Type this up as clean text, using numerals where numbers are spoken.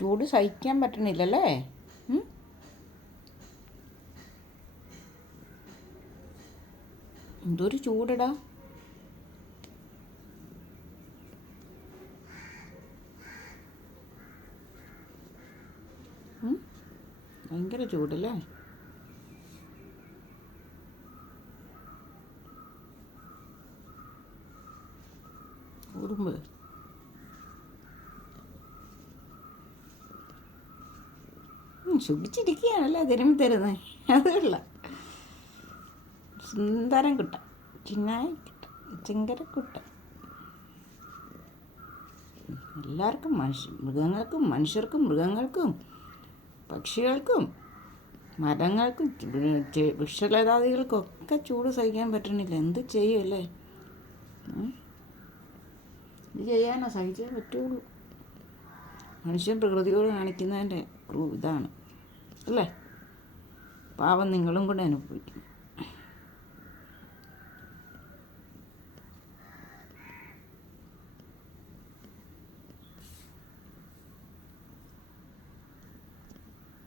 ചൂട് സഹിക്കാൻ പറ്റണില്ലല്ലേ? എന്തൊരു ചൂടടാ. ഭയങ്കര ചൂടല്ലേ? ഉറുമ്പ് സുഖിച്ചിരിക്കുകയാണല്ലേ തിരുമ്പി തരുന്നത്. അതല്ല സുന്ദരം കുട്ട, ചിന്നായി കുട്ട, ചിങ്കര കുട്ട. എല്ലാവർക്കും മൃഗങ്ങൾക്കും മനുഷ്യർക്കും മൃഗങ്ങൾക്കും പക്ഷികൾക്കും മരങ്ങൾക്കും വൃക്ഷലതാദികൾക്കും ഒക്കെ ചൂട് സഹിക്കാൻ പറ്റണില്ല. എന്ത് ചെയ്യുമല്ലേ? ഇത് ചെയ്യാനോ സഹിച്ചേ പറ്റുള്ളൂ. മനുഷ്യൻ പ്രകൃതിയോട് കാണിക്കുന്നതിൻ്റെ ഇതാണ് അല്ലേ? പാവം നിങ്ങളും കൂടെ അനുഭവിക്കും.